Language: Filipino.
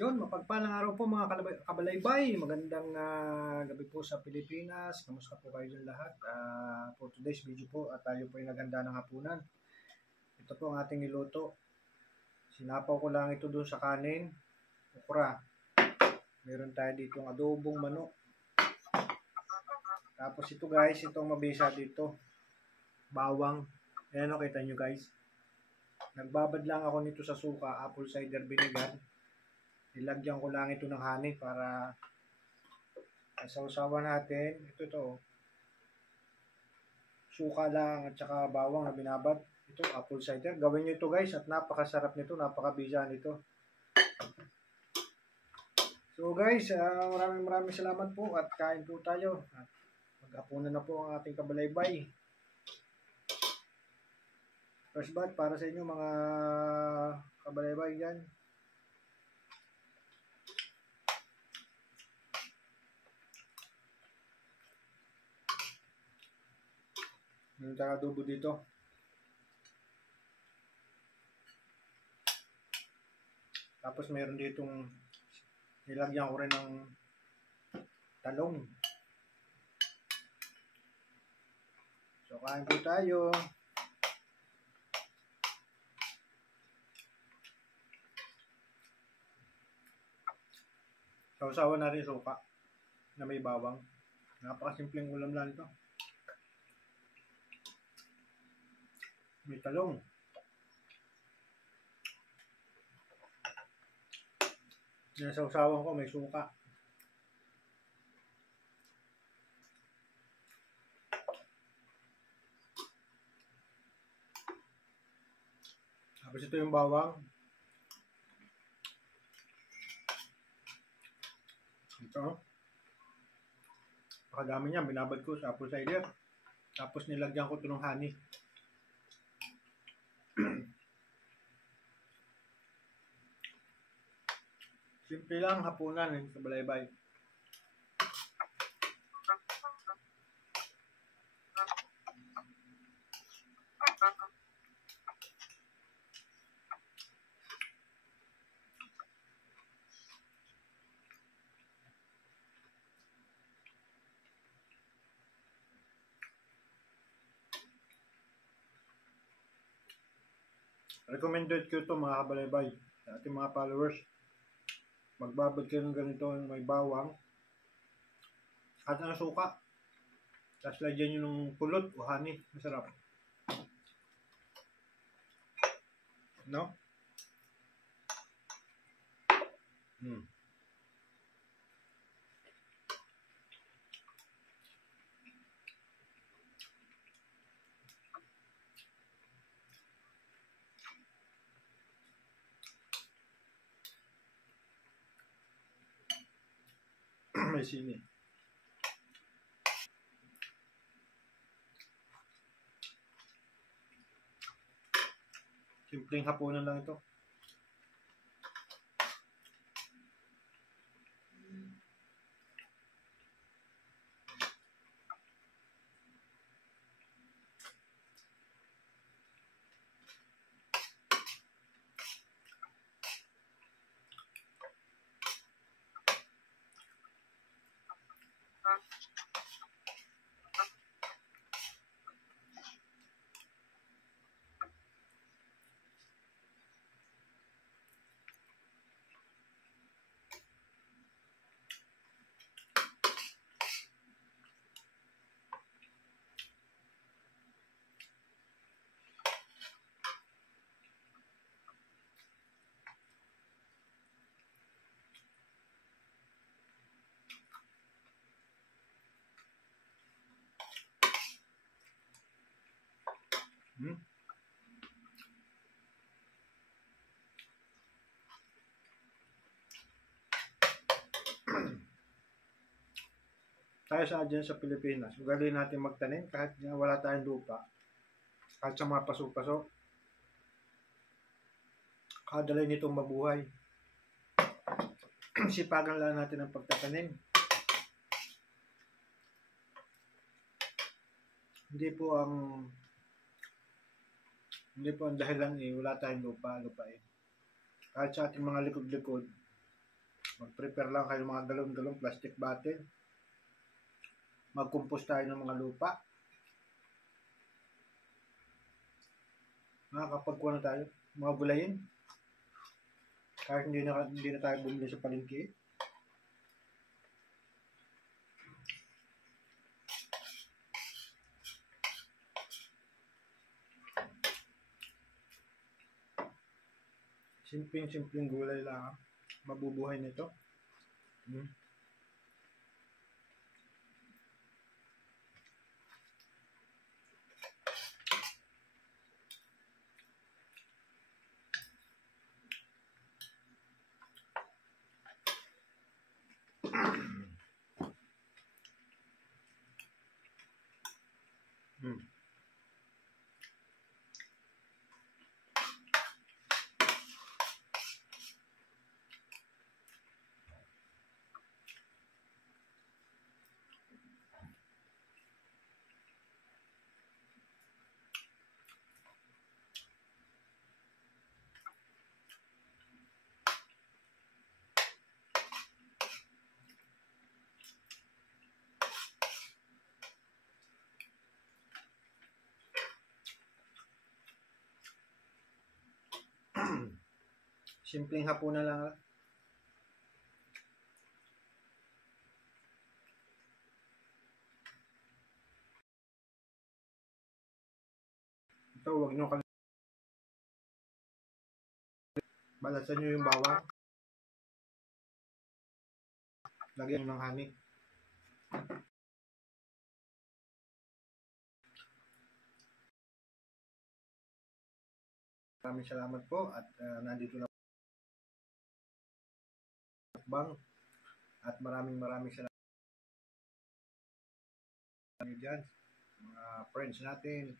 Yun, mapagpalang araw po mga kabalaybay. Magandang gabi po sa Pilipinas. Kamusta po kayo dyan lahat? For today's video po, at tayo po ay naghanda ng hapunan. Ito po ang ating niluto. Sinapaw ko lang ito doon sa kanin. Okra. Meron tayo ditong adobong manok. Tapos ito guys, itong mabisa dito. Bawang. Ayan o, kita nyo guys. Nagbabad lang ako nito sa suka, apple cider vinegar. Nilagyan ko lang ito ng honey para sausawan natin. Ito to. Suka lang at saka bawang na binabad. Ito apple cider. Gawin nyo ito guys at napakasarap nito, napakabisa nito. So guys, maraming salamat po at kain po tayo. Mag-apunan na po ang ating kabalaybay. First bite para sa inyo mga kabalaybay dyan. Yung adobo dito. Tapos meron ditong nilagyan ko rin ng talong. So kain po tayo. Sausawan natin suka na may bawang. Napakasimpleng ulam lang ito. May talong. Sausawan ko may suka. Tapos ito yung bawang. Ito. Pakadami niya. Binabad ko sa apple cider. Tapos nilagyan ko ito ng honey. Simple lang hapunan sa balaybay. Recommended ko ito mga kabalaybay sa ating mga followers. Magbabad kayo ng ganito yung may bawang at ang suka. Tapos lagyan nyo ng pulot o honey. Masarap. No? May sini. Simpleng hapunan lang ito. Tayo sa dyan sa Pilipinas, magaling natin magtanim kahit wala tayong lupa. Kahit sa mga pasok-pasok, kadalay nitong mabuhay. Sipagan lang natin ang pagtatanim. Hindi po ang dahilan wala tayong lupain. Kahit sa ating mga likod-likod, Mag-prepare lang kayo ng mga galon-galon plastic bottle. Mag-compose tayo ng mga lupa. Makakapagkuha na tayo. Mga gulayin. Kahit hindi na tayo bumili sa palengke. Simpleng gulay lang. Mabubuhay nito. Simpleng hapunan lang. Ito, huwag nyo balasan nyo yung bawang. Lagyan nyo ng honey. Maraming salamat po at nandito na bang at maraming salamat dyan, mga friends natin.